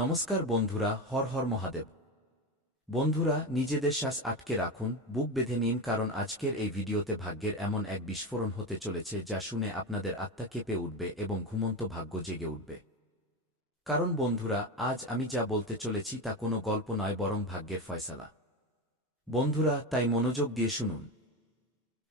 নমস্কার বন্ধুরা, হর হর মহাদেব। বন্ধুরা, নিজেদের শ্বাস আটকে রাখুন, বুক বেঁধে নিন, কারণ আজকের এই ভিডিওতে ভাগ্যের এমন এক বিস্ফোরণ হতে চলেছে যা শুনে আপনাদের আত্মা কেঁপে উঠবে এবং ঘুমন্ত ভাগ্য জেগে উঠবে। কারণ বন্ধুরা, আজ আমি যা বলতে চলেছি তা কোনো গল্প নয়, বরং ভাগ্যের ফয়সালা। বন্ধুরা, তাই মনোযোগ দিয়ে শুনুন।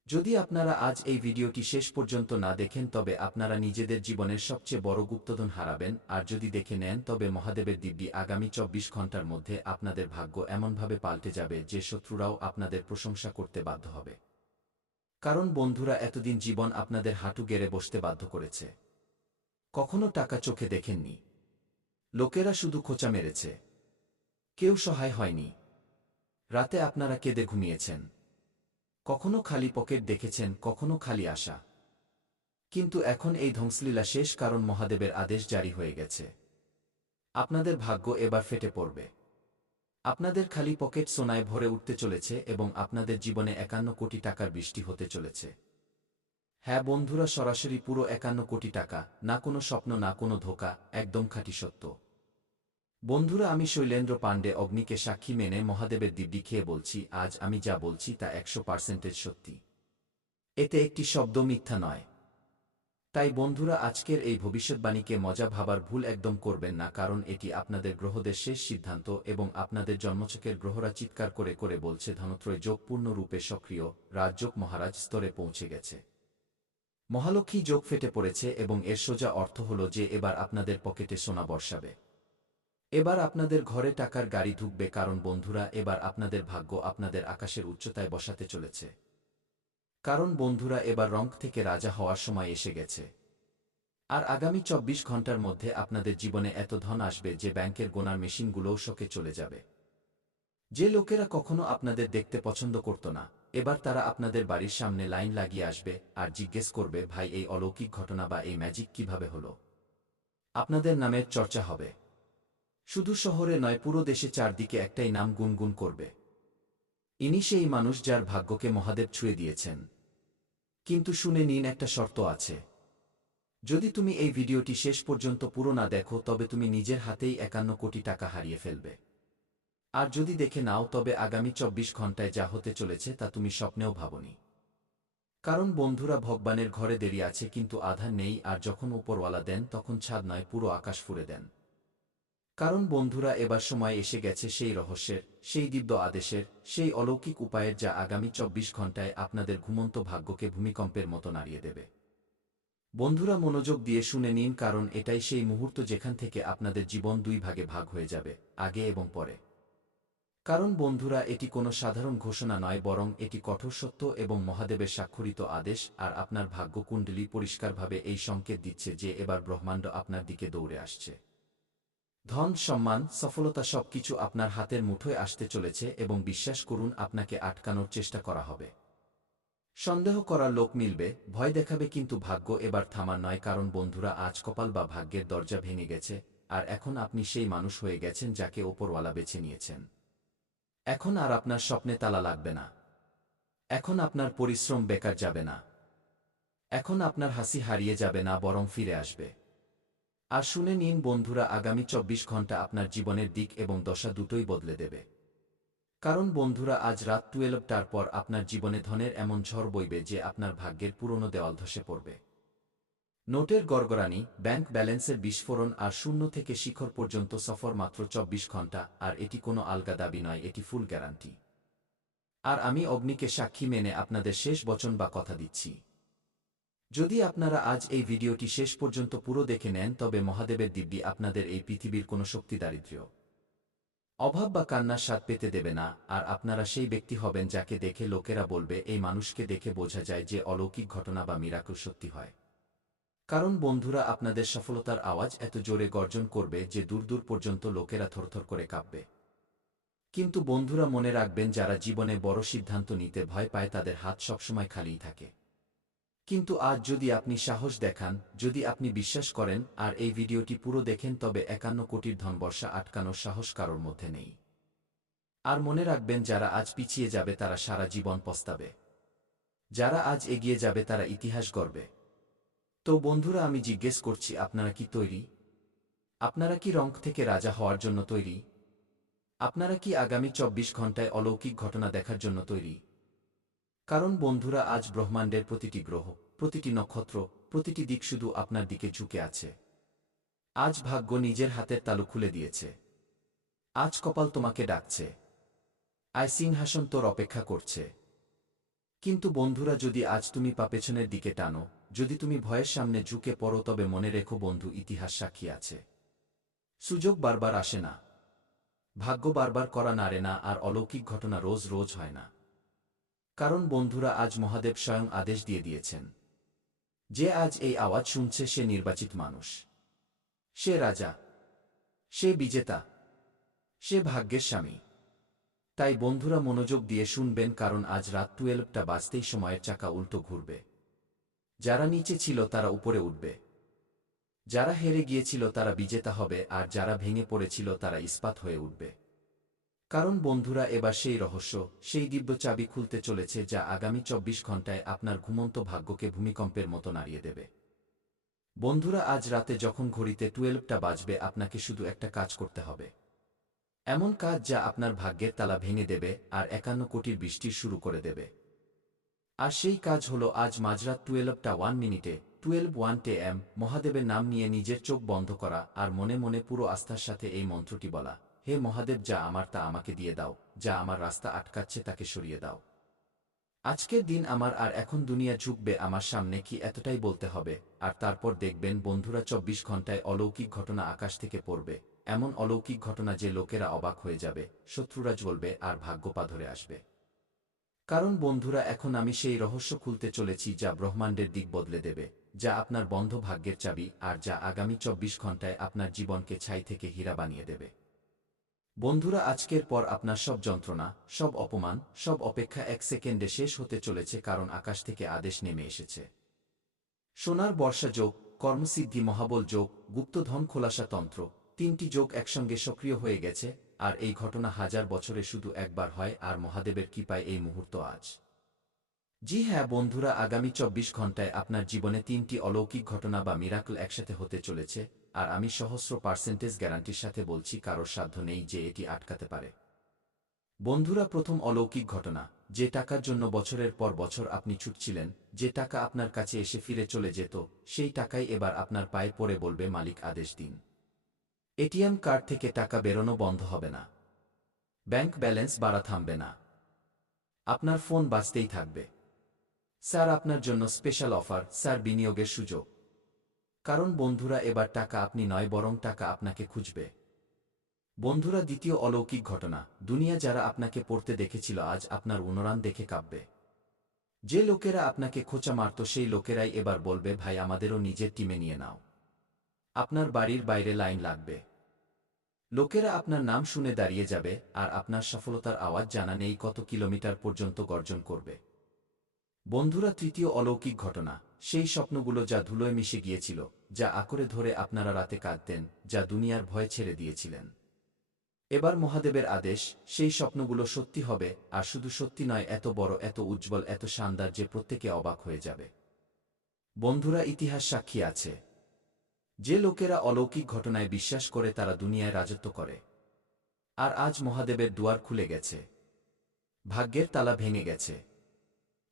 যদি আপনারা আজ এই ভিডিওটি শেষ পর্যন্ত না দেখেন তবে আপনারা নিজেদের জীবনের সবচেয়ে বড় গুপ্তধন হারাবেন, আর যদি দেখে নেন তবে মহাদেবের দিব্যি আগামী ২৪ ঘন্টার মধ্যে আপনাদের ভাগ্য এমনভাবে পাল্টে যাবে যে শত্রুরাও আপনাদের প্রশংসা করতে বাধ্য হবে। কারণ বন্ধুরা, এতদিন জীবন আপনাদের হাঁটু গেড়ে বসতে বাধ্য করেছে। কখনো টাকা চোখে দেখেননি, লোকেরা শুধু খোঁচা মেরেছে, কেউ সহায় হয়নি। রাতে আপনারা কেঁদে ঘুমিয়েছেন, কখনো খালি পকেট দেখেছেন, কখনো খালি আশা। কিন্তু এখন এই ধ্বংসলীলা শেষ, কারণ মহাদেবের আদেশ জারি হয়ে গেছে। আপনাদের ভাগ্য এবার ফেটে পড়বে। আপনাদের খালি পকেট সোনায় ভরে উঠতে চলেছে এবং আপনাদের জীবনে ৫১ কোটি টাকার বৃষ্টি হতে চলেছে। হ্যাঁ বন্ধুরা, সরাসরি পুরো ৫১ কোটি টাকা, না কোনো স্বপ্ন, না কোনো ধোঁকা, একদম খাঁটি সত্য। বন্ধুরা, আমি শৈলেন্দ্র পাণ্ডে অগ্নিকে সাক্ষী মেনে মহাদেবের দিব্যি খেয়ে বলছি, আজ আমি যা বলছি তা ১০০% সত্যি। এতে একটি শব্দ মিথ্যা নয়। তাই বন্ধুরা, আজকের এই ভবিষ্যৎবাণীকে মজা ভাবার ভুল একদম করবেন না, কারণ এটি আপনাদের গ্রহদের শেষ সিদ্ধান্ত এবং আপনাদের জন্মছকের গ্রহরা চিৎকার করে করে বলছে ধনত্রয় যোগ পূর্ণরূপে সক্রিয়, রাজযোগ মহারাজ স্তরে পৌঁছে গেছে। মহালক্ষ্মী যোগ ফেটে পড়েছে এবং এর সোজা অর্থ হল যে এবার আপনাদের পকেটে সোনা বর্ষাবে। এবার আপনাদের ঘরে টাকার গাড়ি ঢুকবে, কারণ বন্ধুরা, এবার আপনাদের ভাগ্য আপনাদের আকাশের উচ্চতায় বসাতে চলেছে। কারণ বন্ধুরা, এবার রঙ্ক থেকে রাজা হওয়ার সময় এসে গেছে। আর আগামী ২৪ ঘন্টার মধ্যে আপনাদের জীবনে এত ধন আসবে যে ব্যাংকের গোনার মেশিনগুলোও শকে চলে যাবে। যে লোকেরা কখনো আপনাদের দেখতে পছন্দ করত না, এবার তারা আপনাদের বাড়ির সামনে লাইন লাগিয়ে আসবে আর জিজ্ঞেস করবে, ভাই, এই অলৌকিক ঘটনা বা এই ম্যাজিক কিভাবে হলো? আপনাদের নামের চর্চা হবে। শুধু শহরে নয়, পুরো দেশে চারদিকে একটাই নাম গুনগুন করবে। ইনি সেই মানুষ যার ভাগ্যকে মহাদেব ছুঁয়ে দিয়েছেন। কিন্তু শুনে নিন, একটা শর্ত আছে। যদি তুমি এই ভিডিওটি শেষ পর্যন্ত পুরো না দেখো তবে তুমি নিজের হাতেই ৫১ কোটি টাকা হারিয়ে ফেলবে। আর যদি দেখে নাও তবে আগামী ২৪ ঘন্টায় যা হতে চলেছে তা তুমি স্বপ্নেও ভাবনি। কারণ বন্ধুরা, ভগবানের ঘরে দেরি আছে কিন্তু আধার নেই, আর যখন উপরওয়ালা দেন তখন ছাদ নয়, পুরো আকাশ ফুঁড়ে দেন। কারণ বন্ধুরা, এবার সময় এসে গেছে সেই রহস্যের, সেই দিব্য আদেশের, সেই অলৌকিক উপায়ের যা আগামী ২৪ ঘন্টায় আপনাদের ঘুমন্ত ভাগ্যকে ভূমিকম্পের মতো নাড়িয়ে দেবে। বন্ধুরা, মনোযোগ দিয়ে শুনে নিন, কারণ এটাই সেই মুহূর্ত যেখান থেকে আপনাদের জীবন দুই ভাগে ভাগ হয়ে যাবে, আগে এবং পরে। কারণ বন্ধুরা, এটি কোনো সাধারণ ঘোষণা নয়, বরং এটি কঠোর সত্য এবং মহাদেবের স্বাক্ষরিত আদেশ, আর আপনার ভাগ্যকুণ্ডলী পরিষ্কারভাবে এই সংকেত দিচ্ছে যে এবার ব্রহ্মাণ্ড আপনার দিকে দৌড়ে আসছে। ধন, সম্মান, সফলতা সবকিছু আপনার হাতের মুঠোয় আসতে চলেছে এবং বিশ্বাস করুন, আপনাকে আটকানোর চেষ্টা করা হবে। সন্দেহ করার লোক মিলবে, ভয় দেখাবে, কিন্তু ভাগ্য এবার থামার নয়, কারণ বন্ধুরা, আজ কপাল বা ভাগ্যের দরজা ভেঙে গেছে, আর এখন আপনি সেই মানুষ হয়ে গেছেন যাকে ওপরওয়ালা বেছে নিয়েছেন। এখন আর আপনার স্বপ্নে তালা লাগবে না। এখন আপনার পরিশ্রম বেকার যাবে না। এখন আপনার হাসি হারিয়ে যাবে না, বরং ফিরে আসবে। আর শুনে নিন বন্ধুরা, আগামী ২৪ ঘন্টা আপনার জীবনের দিক এবং দশা দুটোই বদলে দেবে। কারণ বন্ধুরা, আজ রাত 12টার পর আপনার জীবনে ধনের এমন ঝড় বইবে যে আপনার ভাগ্যের পুরনো দেওয়াল ধসে পড়বে। নোটের গড়গড়ানি, ব্যাংক ব্যালেন্সের বিস্ফোরণ আর শূন্য থেকে শিখর পর্যন্ত সফর মাত্র ২৪ ঘন্টা, আর এটি কোনো আলগা দাবি নয়, এটি ফুল গ্যারান্টি। আর আমি অগ্নিকে সাক্ষী মেনে আপনাদের শেষ বচন বা কথা দিচ্ছি। যদি আপনারা আজ এই ভিডিওটি শেষ পর্যন্ত পুরো দেখে নেন তবে মহাদেবের দিব্যি আপনাদের এই পৃথিবীর কোনো শক্তি, দারিদ্র্য, অভাব বা কান্নার স্বাদ পেতে দেবে না, আর আপনারা সেই ব্যক্তি হবেন যাকে দেখে লোকেরা বলবে, এই মানুষকে দেখে বোঝা যায় যে অলৌকিক ঘটনা বা মিরাকল সত্যি হয়। কারণ বন্ধুরা, আপনাদের সফলতার আওয়াজ এত জোরে গর্জন করবে যে দূর দূর পর্যন্ত লোকেরা থরথর করে কাঁপবে। কিন্তু বন্ধুরা, মনে রাখবেন, যারা জীবনে বড় সিদ্ধান্ত নিতে ভয় পায় তাদের হাত সবসময় খালিই থাকে। কিন্তু আজ যদি আপনি সাহস দেখান, যদি আপনি বিশ্বাস করেন আর এই ভিডিওটি পুরো দেখেন তবে ৫১ কোটির ধনবর্ষা আটকানোর সাহস কারোর মধ্যে নেই। আর মনে রাখবেন, যারা আজ পিছিয়ে যাবে তারা সারা জীবন পস্তাবে। যারা আজ এগিয়ে যাবে তারা ইতিহাস গড়বে। তো বন্ধুরা, আমি জিজ্ঞেস করছি, আপনারা কি তৈরি? আপনারা কি রং থেকে রাজা হওয়ার জন্য তৈরি? আপনারা কি আগামী ২৪ ঘণ্টায় অলৌকিক ঘটনা দেখার জন্য তৈরি? কারণ বন্ধুরা, আজ ব্রহ্মাণ্ডের প্রতিটি গ্রহ, প্রতিটি নক্ষত্র, প্রতিটি দিক শুধু আপনার দিকে ঝুঁকে আছে। আজ ভাগ্য নিজের হাতের তালু খুলে দিয়েছে। আজ কপাল তোমাকে ডাকছে। আয় সিংহাসন তোর অপেক্ষা করছে। কিন্তু বন্ধুরা, যদি আজ তুমি পা পেছনের দিকে টানো, যদি তুমি ভয়ের সামনে ঝুঁকে পড়ো, তবে মনে রেখো বন্ধু, ইতিহাস সাক্ষী আছে। সুযোগ বারবার আসে না, ভাগ্য বারবার করা নাড়ে না, আর অলৌকিক ঘটনা রোজ রোজ হয় না। কারণ বন্ধুরা, আজ মহাদেব স্বয়ং আদেশ দিয়ে দিয়েছেন। যে আজ এই আওয়াজ শুনছে সে নির্বাচিত মানুষ, সে রাজা, সে বিজেতা, সে ভাগ্যের স্বামী। তাই বন্ধুরা, মনোযোগ দিয়ে শুনবেন, কারণ আজ রাত 12টা বাজতেই সময়ের চাকা উল্টো ঘুরবে। যারা নিচে ছিল তারা উপরে উঠবে, যারা হেরে গিয়েছিল তারা বিজেতা হবে, আর যারা ভেঙে পড়েছিল তারা ইস্পাত হয়ে উঠবে। কারণ বন্ধুরা, এবার সেই রহস্য, সেই দিব্য চাবি খুলতে চলেছে, যা আগামী 24 ঘণ্টায় আপনার ঘুমন্ত ভাগ্যকে ভূমিকম্পের মতো নাড়িয়ে দেবে। বন্ধুরা, আজ রাতে যখন ঘড়িতে 12টা বাজবে, আপনাকে শুধু একটা কাজ করতে হবে। এমন কাজ যা আপনার ভাগ্যের তালা ভেঙে দেবে আর 51 কোটির বৃষ্টি শুরু করে দেবে। আর সেই কাজ হলো, আজ মাঝরাত 12টা 1 মিনিটে 12:01 AM মহাদেবের নাম নিয়ে নিজের চোখ বন্ধ করা আর মনে মনে পুরো আস্থার সাথে এই মন্ত্রটি বলা: হে মহাদেব, যা আমার তা আমাকে দিয়ে দাও, যা আমার রাস্তা আটকাচ্ছে তাকে সরিয়ে দাও। আজকের দিন আমার, আর এখন দুনিয়া ঝুঁকবে আমার সামনে, কি এতটাই বলতে হবে। আর তারপর দেখবেন বন্ধুরা, 24 ঘণ্টায় অলৌকিক ঘটনা আকাশ থেকে পড়বে। এমন অলৌকিক ঘটনা যে লোকেরা অবাক হয়ে যাবে, শত্রুরা জ্বলবে আর ভাগ্য পা ধরে আসবে। কারণ বন্ধুরা, এখন আমি সেই রহস্য খুলতে চলেছি যা ব্রহ্মাণ্ডের দিক বদলে দেবে, যা আপনার বন্ধ ভাগ্যের চাবি, আর যা আগামী 24 ঘণ্টায় আপনার জীবনকে ছাই থেকে হীরা বানিয়ে দেবে। বন্ধুরা, আজকের পর আপনার সব যন্ত্রণা, সব অপমান, সব অপেক্ষা 1 সেকেন্ডে শেষ হতে চলেছে, কারণ আকাশ থেকে আদেশ নেমে এসেছে। সোনার বর্ষা যোগ, কর্মসিদ্ধি মহাবল যোগ, গুপ্তধন খোলাসা তন্ত্র, 3টি যোগ একসঙ্গে সক্রিয় হয়ে গেছে। আর এই ঘটনা 1000 বছরে শুধু একবার হয়, আর মহাদেবের কৃপায় এই মুহূর্ত আজ। জি হ্যাঁ বন্ধুরা, আগামী 24 ঘণ্টায় আপনার জীবনে 3টি অলৌকিক ঘটনা বা মিরাকল একসাথে হতে চলেছে। আর আমি সহস্র% গ্যারান্টির সাথে বলছি, কারোর সাধ্য নেই যে এটি আটকাতে পারে। বন্ধুরা, প্রথম অলৌকিক ঘটনা, যে টাকার জন্য বছরের পর বছর আপনি ছুটছিলেন, যে টাকা আপনার কাছে এসে ফিরে চলে যেত, সেই টাকাই এবার আপনার পায়ে পড়ে বলবে, মালিক আদেশ দিন। এটিএম কার্ড থেকে টাকা বেরোনো বন্ধ হবে না, ব্যাংক ব্যালেন্স বাড়া থামবে না, আপনার ফোন বাজতেই থাকবে। স্যার, আপনার জন্য স্পেশাল অফার, স্যার, বিনিয়োগের সুযোগ। কারণ বন্ধুরা, এবার টাকা আপনি নয়, বরং টাকা আপনাকে খুঁজবে। বন্ধুরা, দ্বিতীয় অলৌকিক ঘটনা, দুনিয়া যারা আপনাকে পড়তে দেখেছিল আজ আপনার উন্নয়ন দেখে কাঁপবে। যে লোকেরা আপনাকে খোঁচা মারত, সেই লোকেরাই এবার বলবে, ভাই, আমাদেরও নিজের টিমে নিয়ে নাও। আপনার বাড়ির বাইরে লাইন লাগবে, লোকেরা আপনার নাম শুনে দাঁড়িয়ে যাবে, আর আপনার সফলতার আওয়াজ জানা নেই কত কিলোমিটার পর্যন্ত গর্জন করবে। বন্ধুরা, তৃতীয় অলৌকিক ঘটনা, সেই স্বপ্নগুলো যা ধুলোয় মিশে গিয়েছিল, যা আঁকড়ে ধরে আপনারা রাতে কাঁদতেন, যা দুনিয়ার ভয়ে ছেড়ে দিয়েছিলেন। এবার মহাদেবের আদেশ, সেই স্বপ্নগুলো সত্যি হবে, আর শুধু সত্যি নয়, এত বড়, এত উজ্জ্বল, এত শানদার যে প্রত্যেকে অবাক হয়ে যাবে। বন্ধুরা, ইতিহাস সাক্ষী আছে, যে লোকেরা অলৌকিক ঘটনায় বিশ্বাস করে তারা দুনিয়ায় রাজত্ব করে। আর আজ মহাদেবের দুয়ার খুলে গেছে, ভাগ্যের তালা ভেঙে গেছে,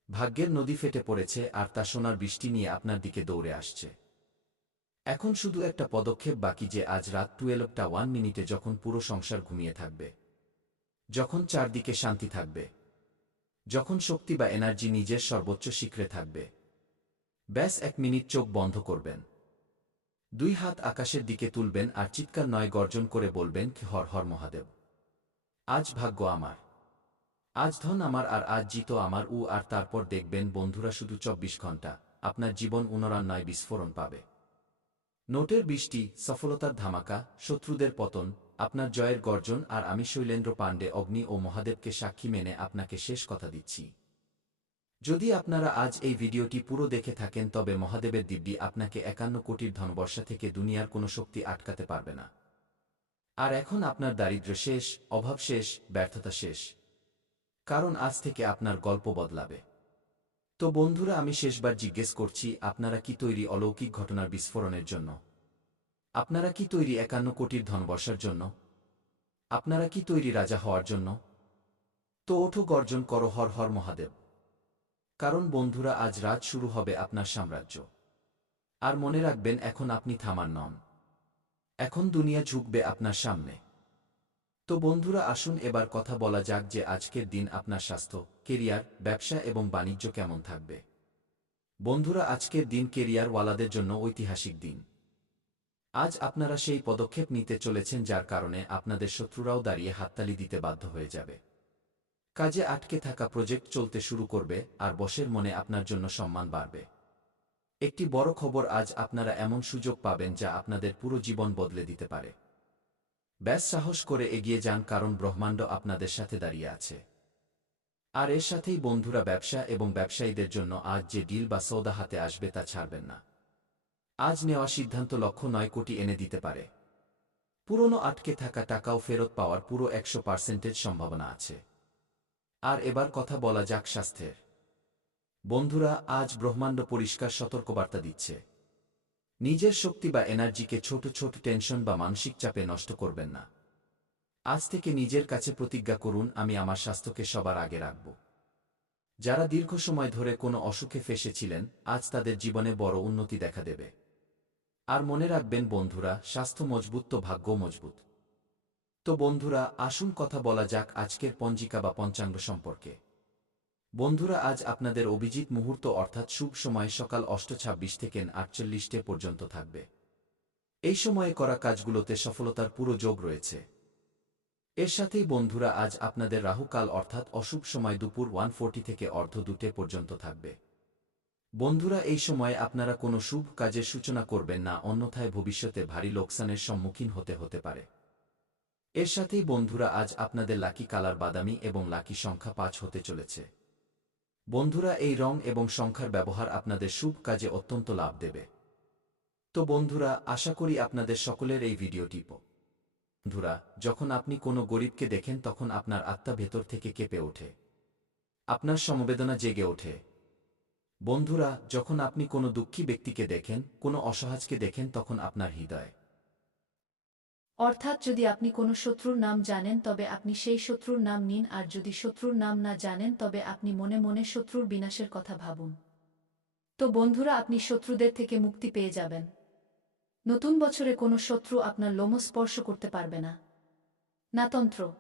ভাগ্যের নদী ফেটে পড়েছে, আর তা সোনার বৃষ্টি নিয়ে আপনার দিকে দৌড়ে আসছে। এখন শুধু একটা পদক্ষেপ বাকি, যে আজ রাত 12টা 1 মিনিটে যখন পুরো সংসার ঘুমিয়ে থাকবে, যখন চারদিকে শান্তি থাকবে, যখন শক্তি বা এনার্জি নিজের সর্বোচ্চ শিখরে থাকবে, ব্যাস 1 মিনিট চোখ বন্ধ করবেন, 2 হাত আকাশের দিকে তুলবেন, আর চিৎকার নয়, গর্জন করে বলবেন, হর হর মহাদেব। আজ ভাগ্য আমার, আজ ধন আমার, আর আজ জিত আমার। আর তারপর দেখবেন বন্ধুরা, শুধু 24 ঘণ্টা আপনার জীবন উন্নয়ন নয়, বিস্ফোরণ পাবে। নোটের বৃষ্টি, সফলতার ধামাকা, শত্রুদের পতন, আপনার জয়ের গর্জন। আর আমি শৈলেন্দ্র পাণ্ডে, অগ্নি ও মহাদেবকে সাক্ষী মেনে আপনাকে শেষ কথা দিচ্ছি, যদি আপনারা আজ এই ভিডিওটি পুরো দেখে থাকেন, তবে মহাদেবের দিব্যি আপনাকে 51 কোটির ধনবর্ষা থেকে দুনিয়ার কোনো শক্তি আটকাতে পারবে না। আর এখন আপনার দারিদ্র্য শেষ, অভাব শেষ, ব্যর্থতা শেষ। কারণ আজ থেকে আপনার গল্প বদলাবে। তো বন্ধুরা, আমি শেষবার জিজ্ঞেস করছি, আপনারা কি তৈরি অলৌকিক ঘটনার বিস্ফোরণের জন্য? আপনারা কি তৈরি ৫১ কোটির ধনবর্ষার জন্য? আপনারা কি তৈরি রাজা হওয়ার জন্য? তো ওঠো, গর্জন করো হর হর মহাদেব। কারণ বন্ধুরা, আজ রাত শুরু হবে আপনার সাম্রাজ্য। আর মনে রাখবেন, এখন আপনি থামার নন। এখন দুনিয়া ঝুঁকবে আপনার সামনে। তো বন্ধুরা, আসুন এবার কথা বলা যাক যে আজকের দিন আপনার স্বাস্থ্য, কেরিয়ার, ব্যবসা এবং বাণিজ্য কেমন থাকবে। বন্ধুরা, আজকের দিন কেরিয়ারওয়ালাদের জন্য ঐতিহাসিক দিন। আজ আপনারা সেই পদক্ষেপ নিতে চলেছেন যার কারণে আপনাদের শত্রুরাও দাঁড়িয়ে হাততালি দিতে বাধ্য হয়ে যাবে। কাজে আটকে থাকা প্রজেক্ট চলতে শুরু করবে আর বসের মনে আপনার জন্য সম্মান বাড়বে। একটি বড় খবর, আজ আপনারা এমন সুযোগ পাবেন যা আপনাদের পুরো জীবন বদলে দিতে পারে। ব্যাস সাহস করে এগিয়ে যান, কারণ ব্রহ্মাণ্ড আপনাদের সাথে দাঁড়িয়ে আছে। আর এর সাথেই বন্ধুরা, ব্যবসা এবং ব্যবসায়ীদের জন্য আজ যে ডিল বা সৌদা হাতে আসবে তা ছাড়বেন না। আজ নেওয়া সিদ্ধান্ত লক্ষ ৯ কোটি এনে দিতে পারে। পুরনো আটকে থাকা টাকাও ফেরত পাওয়ার পুরো ১০০% সম্ভাবনা আছে। আর এবার কথা বলা যাক স্বাস্থ্যের। বন্ধুরা, আজ ব্রহ্মাণ্ড পরিষ্কার সতর্কবার্তা দিচ্ছে। নিজের শক্তি বা এনার্জিকে ছোট ছোট টেনশন বা মানসিক চাপে নষ্ট করবেন না। আজ থেকে নিজের কাছে প্রতিজ্ঞা করুন, আমি আমার স্বাস্থ্যকে সবার আগে রাখব। যারা দীর্ঘ সময় ধরে কোনো অসুখে ফেঁসেছিলেন, আজ তাদের জীবনে বড় উন্নতি দেখা দেবে। আর মনে রাখবেন বন্ধুরা, স্বাস্থ্য মজবুত তো ভাগ্য মজবুত। তো বন্ধুরা, আসুন কথা বলা যাক আজকের পঞ্জিকা বা পঞ্চাঙ্গ সম্পর্কে। বন্ধুরা, আজ আপনাদের অভিজিৎ মুহূর্ত অর্থাৎ শুভ সময় সকাল ৮:২৬ থেকে ৮:৪০ পর্যন্ত থাকবে। এই সময়ে করা কাজগুলোতে সফলতার পুরো যোগ রয়েছে। এর সাথেই বন্ধুরা, আজ আপনাদের রাহুকাল অর্থাৎ অশুভ সময় দুপুর 1:40 থেকে অর্ধ 2টে পর্যন্ত থাকবে। বন্ধুরা, এই সময়ে আপনারা কোনো শুভ কাজের সূচনা করবেন না, অন্যথায় ভবিষ্যতে ভারী লোকসানের সম্মুখীন হতে পারে। এর সাথেই বন্ধুরা, আজ আপনাদের লাকি কালার বাদামি এবং লাকি সংখ্যা ৫ হতে চলেছে। বন্ধুরা, এই রং এবং সংখ্যার ব্যবহার আপনাদের শুভ কাজে অত্যন্ত লাভ দেবে। তো বন্ধুরা, আশা করি আপনাদের সকলের এই ভিডিওটি বন্ধুরা, যখন আপনি কোনো গরিবকে দেখেন তখন আপনার আত্মা ভেতর থেকে কেঁপে ওঠে। আপনার সমবেদনা জেগে ওঠে। বন্ধুরা, যখন আপনি কোনো দুঃখী ব্যক্তিকে দেখেন, কোনো অসহায়কে দেখেন, তখন আপনার হৃদয়। অর্থাৎ যদি আপনি কোনো শত্রুর নাম জানেন তবে আপনি সেই শত্রুর নাম নিন, আর যদি শত্রুর নাম না জানেন তবে আপনি মনে মনে শত্রুর বিনাশের কথা ভাবুন। তো বন্ধুরা, আপনি শত্রুদের থেকে মুক্তি পেয়ে যাবেন। নতুন বছরে কোনো শত্রু আপনার লোম স্পর্শ করতে পারবে না। না তন্ত্র